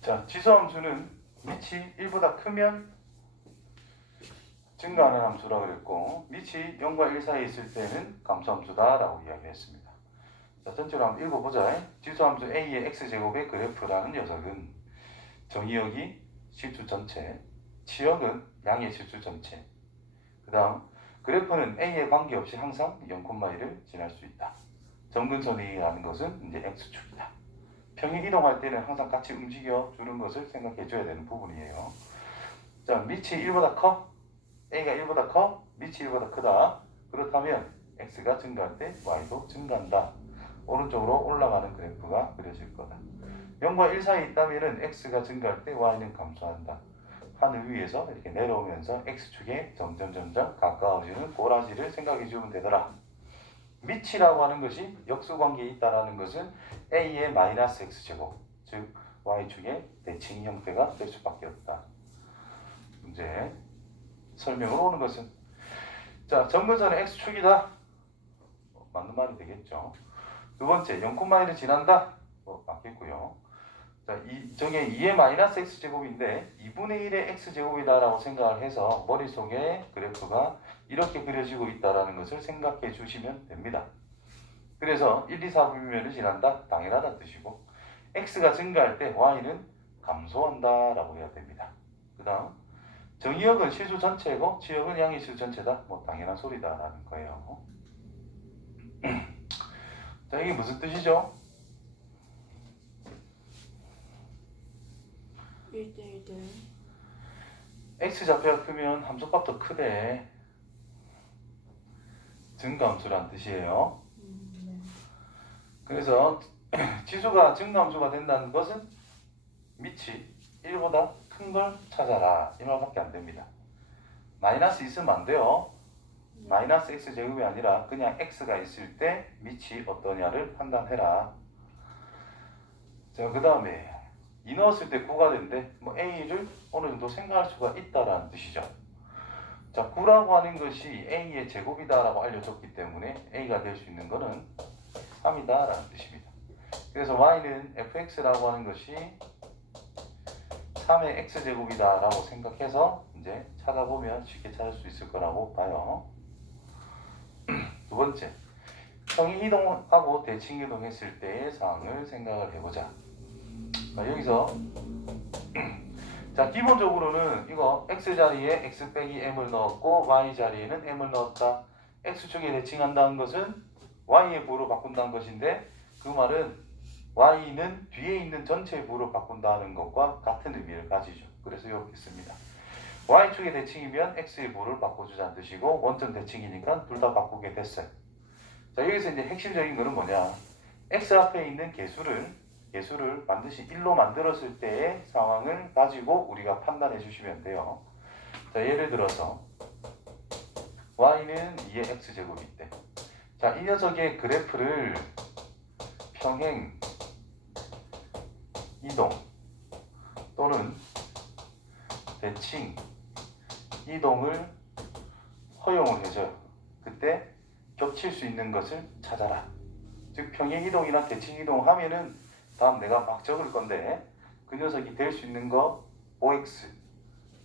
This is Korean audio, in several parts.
자, 지수함수는 밑이 1보다 크면 증가하는 함수라고 그랬고 밑이 0과 1 사이에 있을 때는 감소함수다라고 이야기했습니다. 자, 전체로 한번 읽어보자. 지수함수 a의 x제곱의 그래프라는 녀석은 정의역이 실수 전체, 치역은 양의 실수 전체, 그 다음 그래프는 a에 관계없이 항상 0,1을 지날 수 있다. 점근선이라는 것은 이제 x축이다. 평행 이동할 때는 항상 같이 움직여 주는 것을 생각해 줘야 되는 부분이에요. 자, 밑이 1보다 커? a가 1보다 커? 밑이 1보다 크다. 그렇다면 x가 증가할 때 y도 증가한다. 오른쪽으로 올라가는 그래프가 그려질 거다. 0과 1 사이에 있다면 x가 증가할 때 y는 감소한다. 하늘 위에서 이렇게 내려오면서 x축에 점점 가까워지는 고라지를 생각해 주면 되더라. 밑이라고 하는 것이 역수관계에 있다는 것은 a의 마이너스 x제곱, 즉 y축의 대칭 형태가 될 수밖에 없다. 문제 설명으로 오는 것은, 자, 점근선은 x축이다. 맞는 말이 되겠죠. 두 번째, 0,1을 지난다. 맞겠고요. 자, 저게 2의 마이너스 x제곱인데 2분의 1의 x제곱이다라고 생각을 해서 머릿속에 그래프가 이렇게 그려지고 있다는 것을 생각해 주시면 됩니다. 그래서 1, 2, 4분면을 지난다. 당연하다는 뜻이고 x가 증가할 때 y는 감소한다 라고 해야 됩니다. 그 다음 정의역은 실수 전체고 치역은 양의 실수 전체다. 당연한 소리다 라는 거예요. 자, 이게 무슨 뜻이죠? 1대1대 x좌표가 크면 함수값도 크대. 증가함수란 뜻이에요. 네. 그래서 지수가 증가함수가 된다는 것은 밑이 1보다 큰 걸 찾아라. 이 말밖에 안 됩니다. 마이너스 있으면 안 돼요. 마이너스 x제곱이 아니라 그냥 x가 있을 때 밑이 어떠냐를 판단해라. 자, 그 다음에 2 넣었을 때 9가 된대. a를 어느 정도 생각할 수가 있다라는 뜻이죠. 자, 9라고 하는 것이 a의 제곱이다라고 알려줬기 때문에 a가 될 수 있는 것은 3이다라는 뜻입니다. 그래서 y는 fx라고 하는 것이 3의 x제곱이다라고 생각해서 이제 찾아보면 쉽게 찾을 수 있을 거라고 봐요. 두 번째, 평행 이동하고 대칭 이동했을 때의 상황을 생각을 해보자. 자, 여기서 자, 기본적으로는 이거 x 자리에 x 빼기 m을 넣었고 y 자리에는 m을 넣었다. x축에 대칭한다는 것은 y의 부호로 바꾼다는 것인데 그 말은 y는 뒤에 있는 전체의 부호로 바꾼다는 것과 같은 의미를 가지죠. 그래서 이렇게 씁니다. y축의 대칭이면 x의 부호를 바꿔주자는 뜻이고 원점 대칭이니까 둘 다 바꾸게 됐어요. 자, 여기서 이제 핵심적인 거는 뭐냐? x 앞에 있는 개수를 반드시 1로 만들었을 때의 상황을 가지고 우리가 판단해 주시면 돼요. 자, 예를 들어서 y는 2의 x제곱이 있대. 자, 이 녀석의 그래프를 평행 이동 또는 대칭 이동을 허용을 해줘요. 그때 겹칠 수 있는 것을 찾아라. 즉 평행 이동이나 대칭 이동 하면은 다음 내가 막 적을 건데 그 녀석이 될 수 있는 거 OX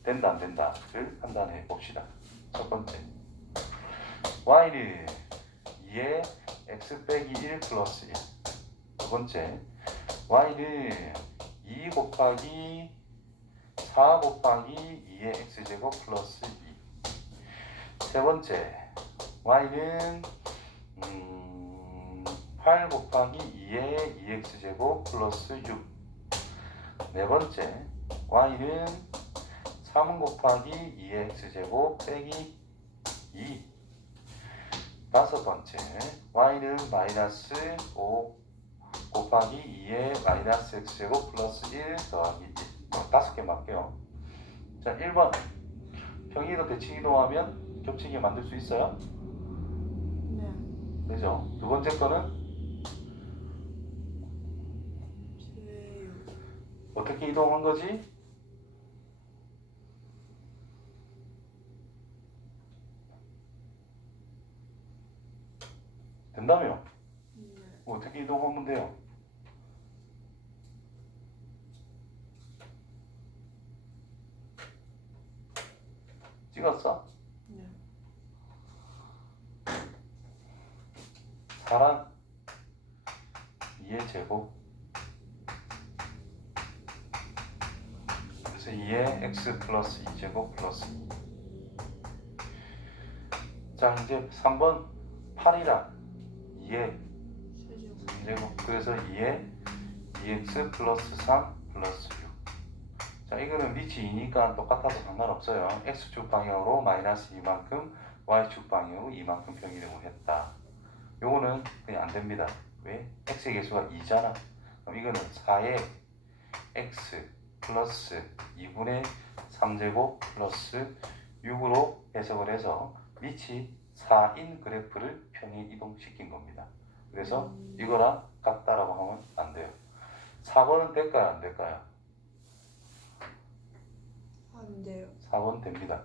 된다 안 된다를 판단해 봅시다. 첫 번째, y는 2의 x 빼기 1 플러스 1. 두 번째, y는 2 곱하기 4 곱하기 2의 x제곱 플러스 2. 세 번째, y는 8 곱하기 2의 2x제곱 플러스 6. 네 번째, y는 3 곱하기 2의 x제곱 빼기 2. 다섯 번째, y는 마이너스 5 곱하기 2의 마이너스 x제곱 플러스 1 더하기 1. 다섯 개 맞게요. 자, 1번 평행이동 대칭 이동하면 겹치게 만들 수 있어요? 네. 그죠? 두 번째 거는 어떻게 이동한 거지? 된다며? 네. 어떻게 이동하면 돼요? 찍었어? 네. 4란 2의 제곱 그래서 2의 x 플러스 2제곱 플러스 2. 자 이제 3번 8이란 2의 세제곱. 2제곱 그래서 2의 2x 플러스 3 플러스 6. 자 이거는 밑이 2니까 똑같아서 상관없어요. x축 방향으로 마이너스 2만큼 y축 방향으로 2만큼 평이동을 했다. 요거는 그냥 안됩니다. 왜? x의 개수가 2잖아. 그럼 이거는 4의 x 플러스 2분의 3제곱 플러스 6으로 해석을 해서 밑이 4인 그래프를 평행 이동시킨 겁니다. 그래서 이거랑 같다라고 하면 안 돼요. 4번은 될까요? 안 될까요? 안 돼요. 4번 됩니다.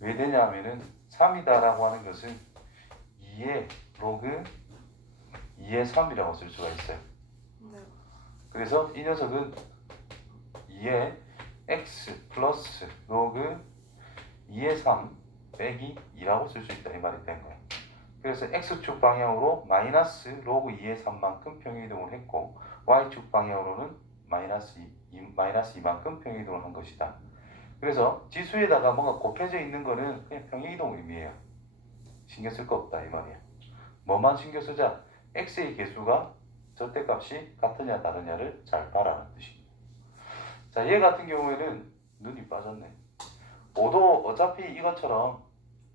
왜 되냐면은 3이다라고 하는 것은 2의 로그 2의 3이라고 쓸 수가 있어요. 네. 그래서 이 녀석은 2의 x 플러스 로그 2의 3 빼기 2라고 쓸 수 있다 이 말이 된 거예요. 그래서 x축 방향으로 마이너스 로그 2의 3만큼 평행이동을 했고 y축 방향으로는 마이너스 2만큼 평행이동을 한 것이다. 그래서 지수에다가 뭔가 곱해져 있는 거는 그냥 평행이동 의미예요. 신경 쓸 거 없다 이 말이야. 뭐만 신경 쓰자? x의 개수가 절대값이 같으냐 다르냐를 잘 봐라는 뜻입니다. 자, 얘 같은 경우에는 눈이 빠졌네. 5도 어차피 이것처럼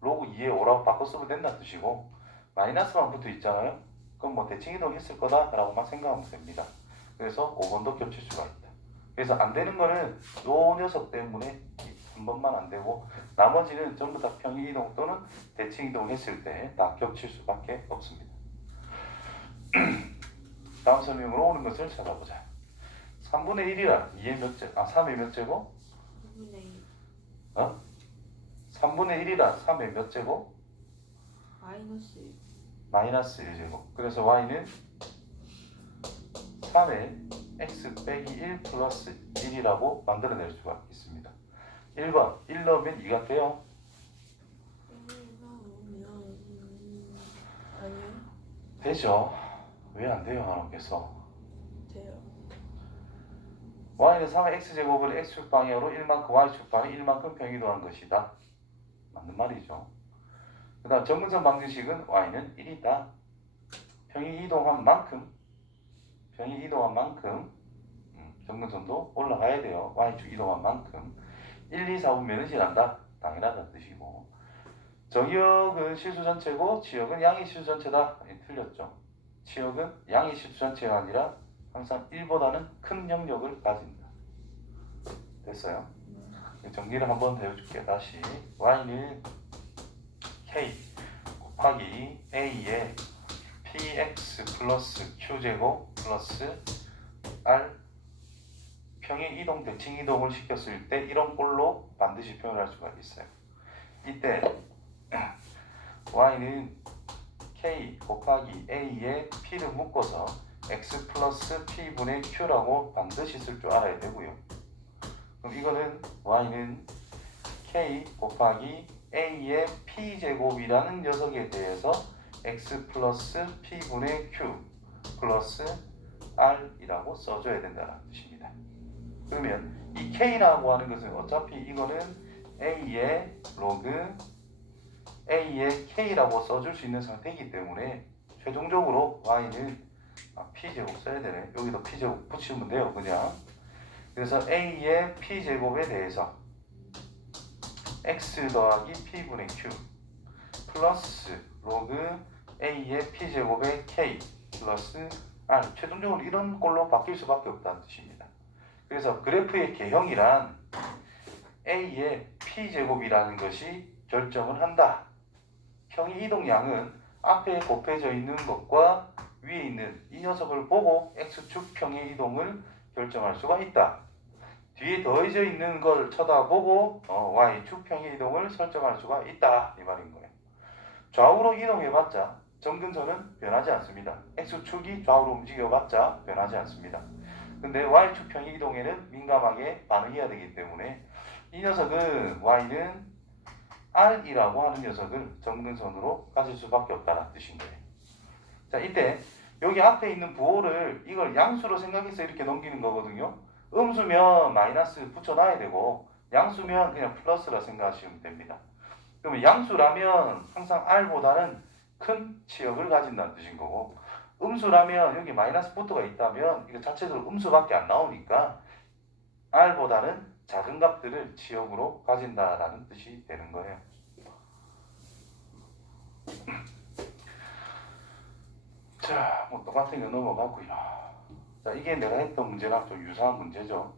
로그 2에 5라고 바꿔 쓰면 된다는 뜻이고 마이너스만 붙어 있잖아요. 그럼 뭐 대칭이동 했을 거다라고만 생각하면 됩니다. 그래서 5번도 겹칠 수가 있다. 그래서 안 되는 거는 요 녀석 때문에 3번만 안 되고 나머지는 전부 다 평행이동 또는 대칭이동 했을 때 다 겹칠 수밖에 없습니다. 다음 설명으로 오는 것을 찾아보자. 3분의 1이라 2의 몇 제곱? 3의 몇 제곱? 2분의 2. 3분의 1이라 3의 몇 제곱? 마이너스 1. 마이너스 1제곱. 그래서 y는 3의 x 빼기 1 플러스 1이라고 만들어낼 수가 있습니다. 1번 1 넣으면 2가 돼요? 1 넣으면 아니요. 되죠. 왜 안 돼요 하나님께서? 돼요. y는 3의 x제곱을 x축 방향으로 1만큼 y축 방향 1만큼 평이동한 것이다. 맞는 말이죠. 그 다음 정근선 방정식은 y는 1이다. 평이 이동한 만큼 정근선도 올라가야 돼요. y축 이동한 만큼 1, 2, 4분면은 실한다. 당연하다는 뜻이고 정의역은 실수 전체고 지역은 양의 실수 전체다. 틀렸죠. 지역은 양의 실수 전체가 아니라 항상 1보다는 큰 영역을 가진다. 됐어요? 정리를 한번 더 해줄게. 다시 y는 k 곱하기 a의 px 플러스 q제곱 플러스 r 평행 이동 대칭 이동을 시켰을 때 이런 꼴로 반드시 표현할 수가 있어요. 이때 y는 k 곱하기 a의 p를 묶어서 x 플러스 p분의 q라고 반드시 쓸 줄 알아야 되고요. 그럼 이거는 y는 k 곱하기 a의 p제곱이라는 녀석에 대해서 x 플러스 p분의 q 플러스 r이라고 써줘야 된다는 뜻입니다. 그러면 이 k라고 하는 것은 어차피 이거는 a의 로그 a의 k라고 써줄 수 있는 상태이기 때문에 최종적으로 y는 p제곱 써야 되네. 여기도 p제곱 붙이면 돼요 그냥. 그래서 a의 p제곱에 대해서 x 더하기 p분의 q 플러스 로그 a의 p제곱의 k 플러스 r 최종적으로 이런 꼴로 바뀔 수밖에 없다는 뜻입니다. 그래서 그래프의 개형이란 a의 p제곱이라는 것이 결정을 한다. 평이 이동량은 앞에 곱해져 있는 것과 위에 있는 이 녀석을 보고 x축 평의 이동을 결정할 수가 있다. 뒤에 더해져 있는 걸 쳐다보고 y축 평의 이동을 설정할 수가 있다 이 말인 거예요. 좌우로 이동해봤자 점근선은 변하지 않습니다. x축이 좌우로 움직여봤자 변하지 않습니다. 근데 y축 평의 이동에는 민감하게 반응해야 되기 때문에 이 녀석은 y는 R이라고 하는 녀석을 정근선으로 가질 수밖에 없다는 뜻인 거예요. 자, 이때 여기 앞에 있는 부호를 이걸 양수로 생각해서 이렇게 넘기는 거거든요. 음수면 마이너스 붙여놔야 되고 양수면 그냥 플러스라 생각하시면 됩니다. 그러면 양수라면 항상 R보다는 큰 치역을 가진다는 뜻인 거고, 음수라면 여기 마이너스 부터가 있다면 이거 자체적으로 음수밖에 안 나오니까 R보다는 작은 값들을 치역으로 가진다라는 뜻이 되는 거예요. 자, 뭐 똑같은 거 넘어가고요. 자, 이게 내가 했던 문제랑 좀 유사한 문제죠.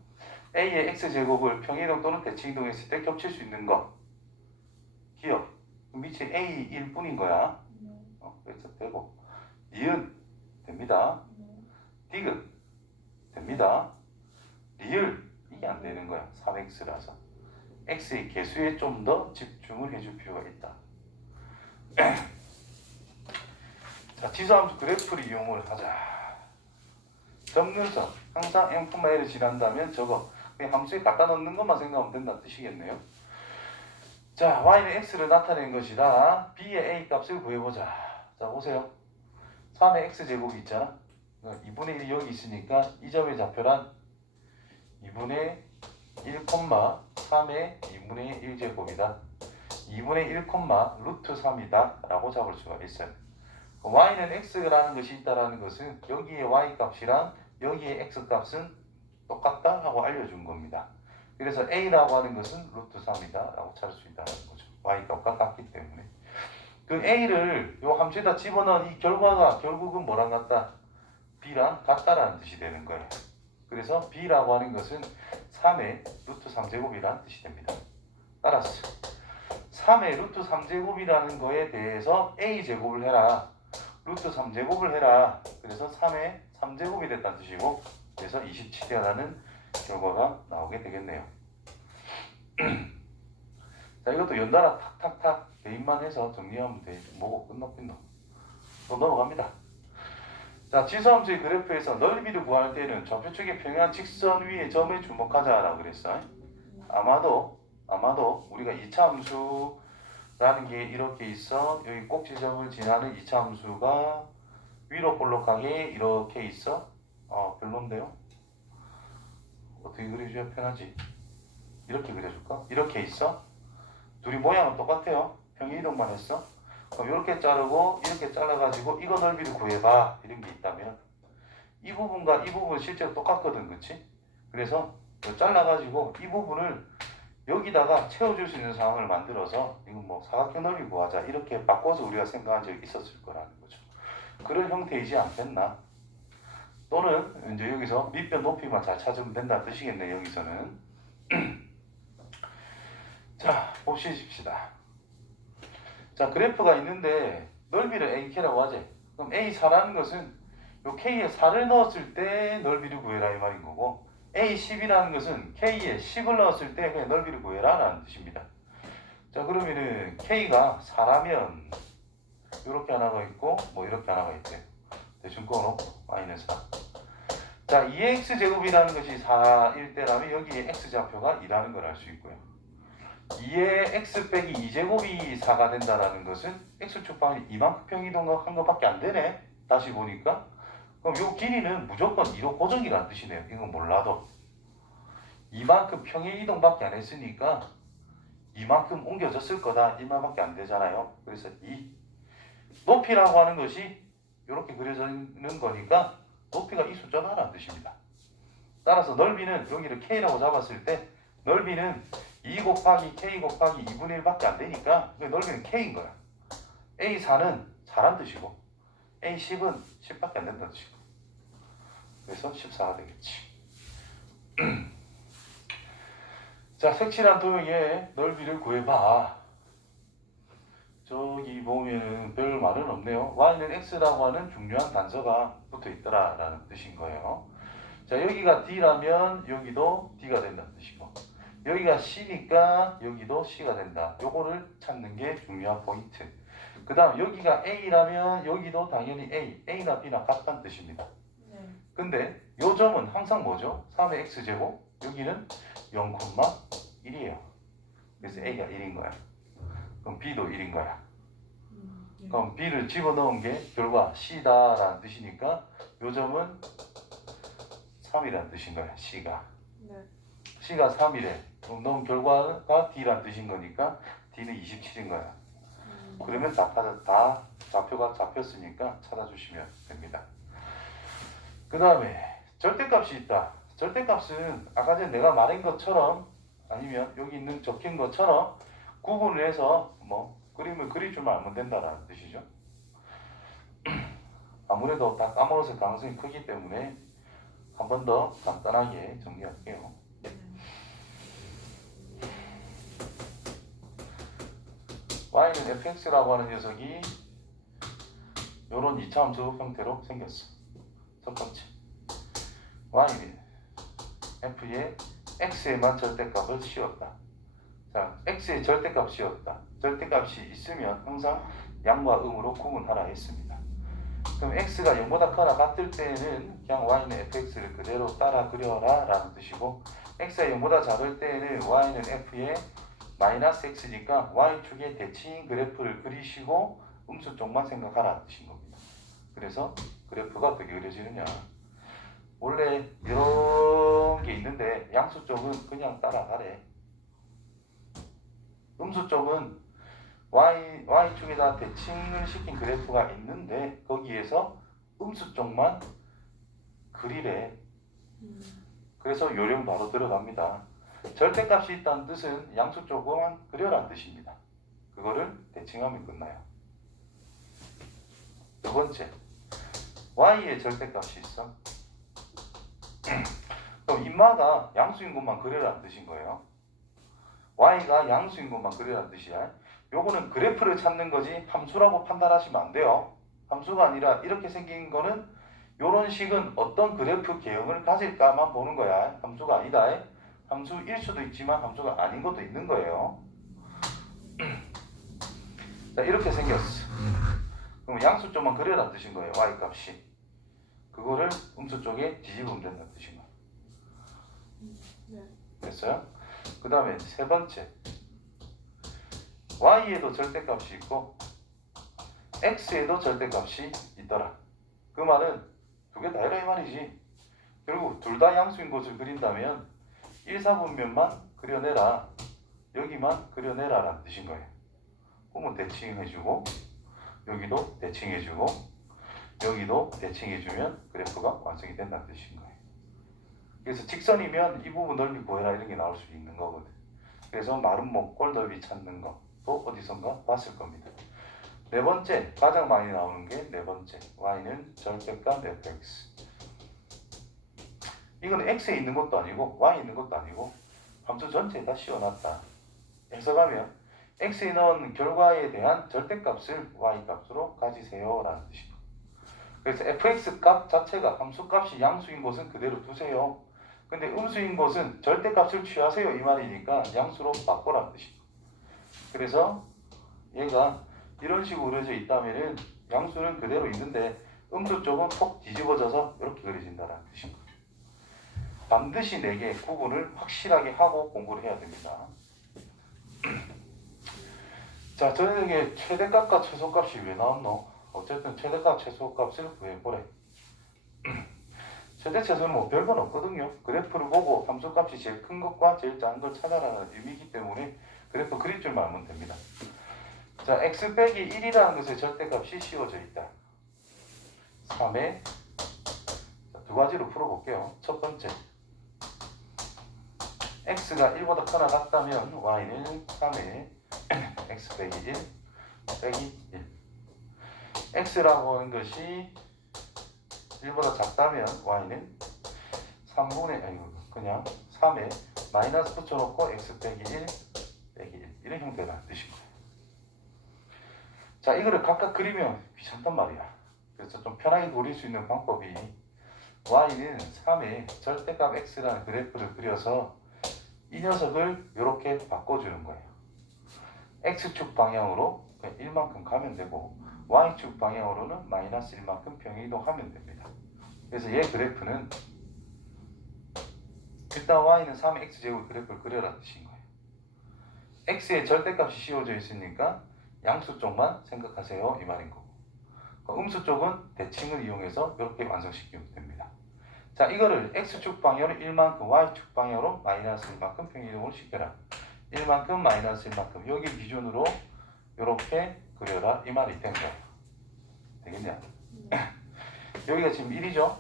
A의 X제곱을 평이동 또는 대칭이동했을 때 겹칠 수 있는 것. 기억. 밑이 A일 뿐인 거야. 그래서 되고. 니은 됩니다. 디귿 됩니다. 리을 이게 안 되는 거야. 3x라서. x의 개수에 좀 더 집중을 해줄 필요가 있다. 자, 지수함수 그래프를 이용을 하자. 점근선 항상 m,l을 지난다면 저거 그냥 함수에 갖다 넣는 것만 생각하면 된다는 뜻이겠네요. 자, y는 x를 나타낸 것이라 b의 a 값을 구해보자. 자, 보세요. 3의 x제곱이 있잖아. 2분의 1이 여기 있으니까 이 점의 좌표란 2분의 1, 3의 2분의 1제곱이다. 2분의 1, 루트 3이다 라고 잡을 수가 있어요. y는 x라는 것이 있다라는 것은 여기에 y 값이랑 여기에 x 값은 똑같다 하고 알려준 겁니다. 그래서 a라고 하는 것은 루트 3이다 라고 찾을 수 있다는 거죠. y 값과 같기 때문에. 그 a를 요 함수에다 집어넣은 이 결과가 결국은 뭐랑 같다? b랑 같다라는 뜻이 되는 거예요. 그래서 b라고 하는 것은 3의 루트 3제곱이라는 뜻이 됩니다. 따라서 3의 루트 3제곱이라는 거에 대해서 a제곱을 해라. 루트 3제곱을 해라. 그래서 3의 3제곱이 됐다는 뜻이고, 그래서 27이라는 결과가 나오게 되겠네요. 자, 이것도 연달아 탁탁탁 대입만 해서 정리하면 돼. 뭐고 끝났겠노. 또 넘어갑니다. 자, 지수함수의 그래프에서 넓이를 구할 때는 좌표축의 평행한 직선 위의 점에 주목하자라고 그랬어요. 아마도 우리가 2차 함수라는 게 이렇게 있어. 여기 꼭지점을 지나는 2차 함수가 위로 볼록하게 이렇게 있어. 별론데요. 어떻게 그려줘야 편하지? 이렇게 그려줄까? 이렇게 있어. 둘이 모양은 똑같아요. 평행이동만 했어. 그럼 이렇게 자르고 이렇게 잘라가지고 이거 넓이를 구해봐 이런 게 있다면 이 부분과 이 부분 실제로 똑같거든, 그치? 그래서 잘라가지고 이 부분을 여기다가 채워줄 수 있는 상황을 만들어서 이거 뭐 사각형 넓이 구하자 이렇게 바꿔서 우리가 생각한 적이 있었을 거라는 거죠. 그런 형태이지 않겠나? 또는 이제 여기서 밑변 높이만 잘 찾으면 된다는 뜻이겠네, 여기서는. 자, 봅시다. 자, 그래프가 있는데 넓이를 AK라고 하지. 그럼 A4라는 것은 요 K에 4를 넣었을 때 넓이를 구해라 이 말인 거고, A10이라는 것은 K에 10을 넣었을 때 그냥 넓이를 구해라 라는 뜻입니다. 자, 그러면은 K가 4라면 이렇게 하나가 있고 뭐 이렇게 하나가 있대. 대충 꺼놓고 Y는 4. 자, 2x제곱이라는 것이 4일 때라면 여기에 x좌표가 2라는 걸 알 수 있고요. 2의 x 빼기 2제곱이 4가 된다는 것은 x축 방이 이만큼 평이동한 것밖에 안 되네. 다시 보니까. 그럼 이 길이는 무조건 2도 고정이라는 뜻이네요. 이건 몰라도. 이만큼 평행이동밖에 안 했으니까 이만큼 옮겨졌을 거다. 이 말밖에 안 되잖아요. 그래서 2. 높이라고 하는 것이 이렇게 그려져 있는 거니까 높이가 이 숫자다라는 뜻입니다. 따라서 넓이는 여기를 K라고 잡았을 때 넓이는 2 곱하기 K 곱하기 2분의 1밖에 안 되니까 넓이는 K인 거야. A4는 4란 뜻이고 A10은 10밖에 안 된다는 뜻이고, 그래서 14가 되겠지. 자, 색칠한 도형의 넓이를 구해봐. 저기 보면은 별 말은 없네요. y는 x라고 하는 중요한 단서가 붙어 있더라 라는 뜻인 거예요. 자, 여기가 d라면 여기도 d가 된다는 뜻이고, 여기가 c니까 여기도 c가 된다. 요거를 찾는 게 중요한 포인트. 그 다음 여기가 a라면 여기도 당연히 a나 b나 같다는 뜻입니다. 근데 요 점은 항상 뭐죠? 3의 x제곱, 여기는 0,1이에요. 그래서 a가 1인 거야. 그럼 B도 1인 거야. 네. 그럼 B를 집어넣은 게 결과 C다라는 뜻이니까 요 점은 3이라는 뜻인 거야. C가. 네. C가 3이래. 그럼 넣은 결과가 D라는 뜻인 거니까 D는 27인 거야. 그러면 다 좌표가 잡혔으니까 찾아주시면 됩니다. 그 다음에 절대값이 있다. 절대값은 아까 전에 내가 말한 것처럼 아니면 여기 있는 적힌 것처럼 구분을 해서 뭐 그림을 그려주면 알면 된다라는 뜻이죠. 아무래도 다 까먹었을 가능성이 크기 때문에 한 번 더 간단하게 정리할게요. y는 fx라고 하는 녀석이 이런 2차 함수 형태로 생겼어. 첫 번째, y는 f의 x에만 절대값을 씌웠다. 자, x의 절대값 씌웠다. 절대값이 있으면 항상 양과 음으로 구분하라 했습니다. 그럼 x가 0보다 크거나 같을 때는 그냥 y는 fx를 그대로 따라 그려라 라는 뜻이고, x가 0보다 작을 때는 y는 f의 마이너스 x니까 y축의 대칭 그래프를 그리시고 음수 쪽만 생각하라는 뜻인 겁니다. 그래서 그래프가 어떻게 그려지느냐, 원래 이런 게 있는데 양수 쪽은 그냥 따라가래. 음수 쪽은 y축에다 대칭을 시킨 그래프가 있는데 거기에서 음수 쪽만 그리래. 그래서 요령 바로 들어갑니다. 절대값이 있다는 뜻은 양수 쪽만 그려라는 뜻입니다. 그거를 대칭하면 끝나요. 두 번째, y의 절대값이 있어. 그럼 인마가 양수인 것만 그려라는 뜻인 거예요. y가 양수인 것만 그려라는 뜻이야. 요거는 그래프를 찾는 거지 함수라고 판단하시면 안 돼요. 함수가 아니라 이렇게 생긴 거는 요런 식은 어떤 그래프 개형을 가질까만 보는 거야. 함수가 아니다. 함수일 수도 있지만 함수가 아닌 것도 있는 거예요. 자, 이렇게 생겼어. 그럼 양수 쪽만 그려라는 뜻인 거예요. y 값이. 그거를 음수 쪽에 뒤집으면 된다는 뜻인 거예요. 네. 됐어요? 그 다음에 세 번째, y에도 절대값이 있고 x에도 절대값이 있더라. 그 말은 두 개 다이라 이 말이지. 결국 둘 다 양수인 것을 그린다면 1, 4분면만 그려내라, 여기만 그려내라 라는 뜻인 거예요. 그러면 대칭해주고 여기도 대칭해주고 여기도 대칭해주면 그래프가 완성이 된다는 뜻인 거예요. 그래서 직선이면 이 부분 넓이 구해라 이런 게 나올 수 있는 거거든. 그래서 마른 목골 넓이 찾는 것도 어디선가 봤을 겁니다. 네 번째, 가장 많이 나오는 게 네 번째, y는 절대값 fx. 이거는 x에 있는 것도 아니고 y에 있는 것도 아니고 함수 전체에다 씌워놨다. 해석하면 x에 넣은 결과에 대한 절대값을 y값으로 가지세요 라는 뜻입니다. 그래서 fx 값 자체가 함수값이 양수인 것은 그대로 두세요. 근데 음수인 것은 절대값을 취하세요 이 말이니까 양수로 바꿔라는 뜻입니다. 그래서 얘가 이런 식으로 그려져 있다면은 양수는 그대로 있는데 음수 쪽은 톡 뒤집어져서 이렇게 그려진다는 뜻입니다. 반드시 4개 구분을 확실하게 하고 공부를 해야 됩니다. 자, 저녁에 최대값과 최소값이 왜 나왔노? 어쨌든 최대값, 최소값을 구해보래. 최대, 최소는 뭐 별건 없거든요. 그래프를 보고 함수값이 제일 큰 것과 제일 작은 걸 찾아라는 의미이기 때문에 그래프 그릴 줄만 알면 됩니다. 자, x 빼기 1이라는 것의 절대값이 씌워져 있다. 3에 두 가지로 풀어볼게요. 첫 번째, x가 1보다 크거나 같다면 y는 3에 x 빼기 1 빼기 1. x라고 하는 것이 1보다 작다면 y는 3분의 그냥 3에 마이너스 붙여놓고 x 빼기 1 빼기 1 이런 형태라는 뜻인 거예요. 자, 이거를 각각 그리면 귀찮단 말이야. 그래서 좀 편하게 그릴 수 있는 방법이 y는 3에 절대값 x라는 그래프를 그려서 이 녀석을 이렇게 바꿔주는 거예요. x축 방향으로 1만큼 가면 되고 y축 방향으로는 마이너스 1만큼 평행이동하면 됩니다. 그래서 얘 그래프는 일단 y는 3x제곱 그래프를 그려라는 뜻인 거예요. x의 절대값이 씌워져 있으니까 양수 쪽만 생각하세요 이 말인 거고, 음수 쪽은 대칭을 이용해서 이렇게 완성시키면 됩니다. 자, 이거를 x축 방향으로 1만큼, y축 방향으로 마이너스 1만큼 평행이동을 시켜라. 1만큼 마이너스 1만큼 여기 기준으로 이렇게 그려라 이 말이 된 거야. 되겠냐? 네. 여기가 지금 1이죠?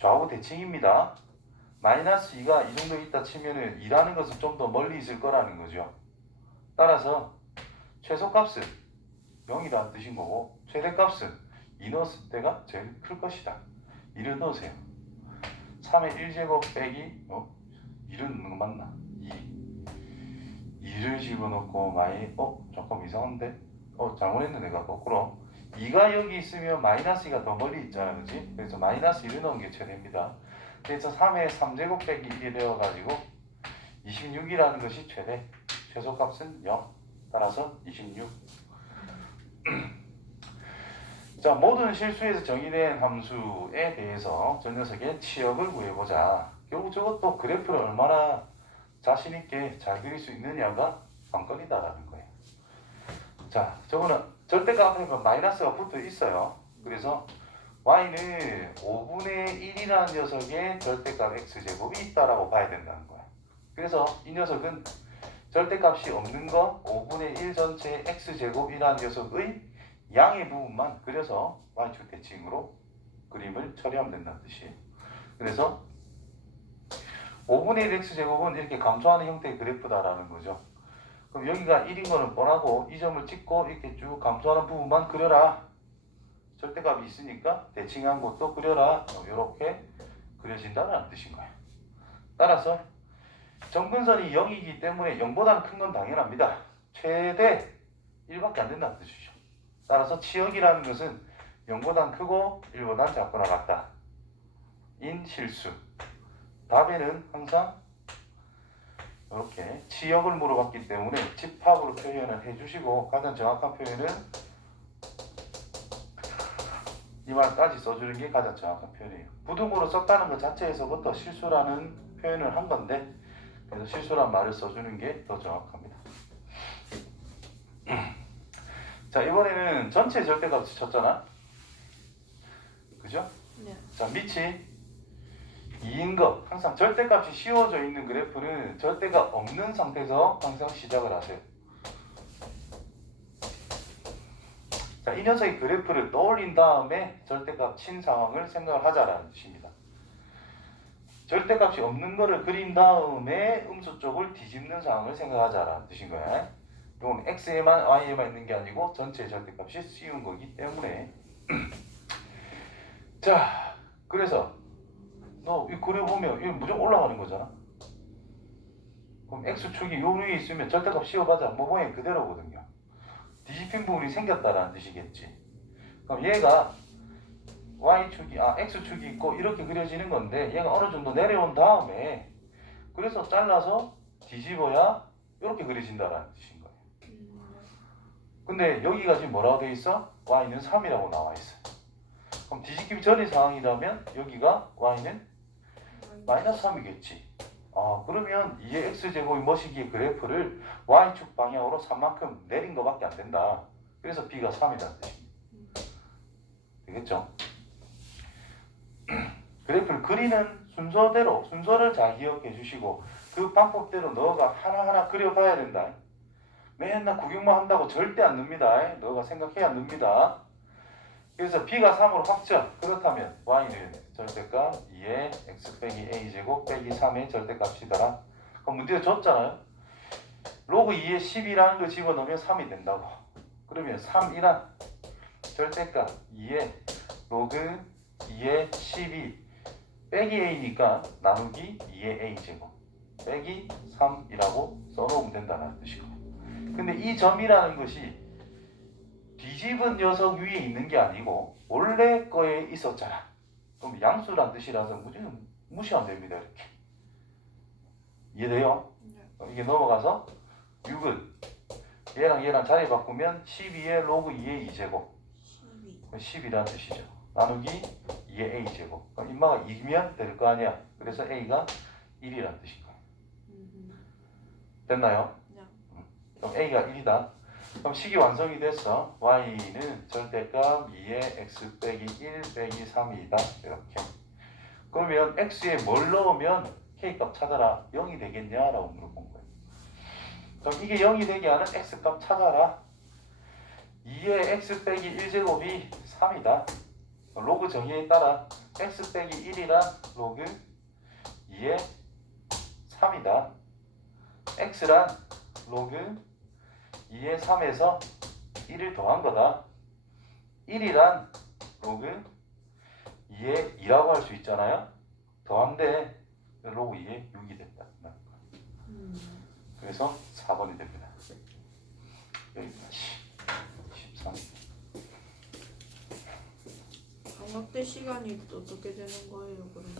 좌우 대칭입니다. 마이너스 2가 이 정도 있다 치면은 2라는 것은 좀 더 멀리 있을 거라는 거죠. 따라서 최소값은 0이라는 뜻인 거고, 최대값은 2 넣었을 때가 제일 클 것이다. 2를 넣으세요. 3의 1제곱 빼기 2를 넣는 거 맞나? 2를 집어넣고 잠깐 이상한데? 잘못했네 내가 거꾸로. 2가 여기 있으면 마이너스 2가 더 멀리 있잖아, 그치? 그래서 마이너스 1을 넣은 게 최대입니다. 그래서 3의 3제곱 빼기 1이 되어가지고 26이라는 것이 최대. 최소값은 0. 따라서 26. 자, 모든 실수에서 정의된 함수에 대해서 저 녀석의 치역을 구해보자. 결국 저것도 그래프를 얼마나 자신있게 잘 그릴 수 있느냐가 관건이다라는 거예요. 자, 저거는 절대값 앞에 마이너스가 붙어 있어요. 그래서 y는 5분의 1이라는 녀석의 절대값 x제곱이 있다라고 봐야 된다는 거야. 그래서 이 녀석은 절대값이 없는 거 5분의 1 전체 x제곱이라는 녀석의 양의 부분만 그려서 y축 대칭으로 그림을 처리하면 된다는 뜻이에요. 그래서 5분의 1 x제곱은 이렇게 감소하는 형태의 그래프다라는 거죠. 그럼 여기가 1인 거는 뻔하고 이 점을 찍고 이렇게 쭉 감소하는 부분만 그려라. 절대값이 있으니까 대칭한 것도 그려라. 이렇게 그려진다는 뜻인 거예요. 따라서 점근선이 0이기 때문에 0보다는 큰 건 당연합니다. 최대 1밖에 안 된다는 뜻이죠. 따라서 치역이라는 것은 0보단 크고 1보단 작거나 같다. 인 실수. 답에는 항상 이렇게 치역을 물어봤기 때문에 집합으로 표현을 해주시고, 가장 정확한 표현은 이 말까지 써주는 게 가장 정확한 표현이에요. 부등호로 썼다는 것 자체에서부터 실수라는 표현을 한 건데, 그래서 실수란 말을 써주는 게 더 정확합니다. 자, 이번에는 전체 절대값을 쳤잖아. 그죠? 네. 자, 밑이 2인 거. 항상 절대값이 씌워져 있는 그래프는 절대가 없는 상태에서 항상 시작을 하세요. 자, 이 녀석의 그래프를 떠올린 다음에 절대값 친 상황을 생각을 하자라는 뜻입니다. 절대값이 없는 거를 그린 다음에 음수 쪽을 뒤집는 상황을 생각하자라는 뜻인 거야. 이건 x에만 y에만 있는 게 아니고 전체 절대값이 씌운 거기 때문에. 자, 그래서 너 이 그래 보면 이거 무조건 올라가는 거잖아. 그럼 x축이 요 위에 있으면 절대값 씌워봐자 모양이 그대로거든요. 뒤집힌 부분이 생겼다라는 뜻이겠지. 그럼 얘가 y축이 x축이 있고 이렇게 그려지는 건데, 얘가 어느 정도 내려온 다음에 그래서 잘라서 뒤집어야 이렇게 그려진다라는 뜻인 거예요. 근데 여기가 지금 뭐라고 돼 있어? y는 3이라고 나와 있어. 그럼 뒤집기 전의 상황이라면 여기가 y는 마이너스 3이겠지. 그러면 2의 x제곱이 뭐시기에 그래프를 y축 방향으로 3만큼 내린 거밖에 안 된다. 그래서 b가 3이라는 뜻입니다. 되겠죠? 그래프를 그리는 순서대로 순서를 잘 기억해 주시고 그 방법대로 너가 하나하나 그려봐야 된다. 맨날 구경만 한다고 절대 안 늡니다. 너가 생각해야 늡니다. 그래서 b가 3으로 확정. 그렇다면 y는 절대값 2의 x 빼기 a제곱 빼기 3의 절대값이더라. 그럼 문제가 줬잖아요. 로그 2의 10이라는 거 집어넣으면 3이 된다고. 그러면 3이란 절대값 2의 로그 2의 12 빼기 a니까 나누기 2의 a제곱 빼기 3이라고 써놓으면 된다는 뜻이고. 근데 이 점이라는 것이 뒤집은 녀석 위에 있는 게 아니고 원래 거에 있었잖아. 그럼 양수란 뜻이라서 무시하면 됩니다. 이렇게. 이해돼요? 네. 이게 넘어가서 6은 얘랑 자리 바꾸면 12의 로그 2의 2제곱 12. 10이라는 뜻이죠. 나누기 2의 a제곱. 그럼 인마가 2면 될 거 아니야. 그래서 a가 1이라는 뜻인 거야. 됐나요? 네. 그럼 A가 1이다. 그럼 식이 완성이 됐어. Y는 절대값 2의 X 빼기 1 빼기 3이다. 이렇게. 그러면 X에 뭘 넣으면 K값 찾아라. 0이 되겠냐? 라고 물어본 거예요. 그럼 이게 0이 되게 하는 X값 찾아라. 2의 X 빼기 1제곱이 3이다. 로그 정의에 따라 X 빼기 1이란 로그 2의 3이다. X란 로그 2의 3에서 1을 더한 거다. 1이란 로그 2의 2라고 할 수 있잖아요. 더한데 로그 2의 6이 됐다. 그래서 4번이 됩니다. 여기까지. 13. 방학 때 시간이 어떻게 되는 거예요, 그럼?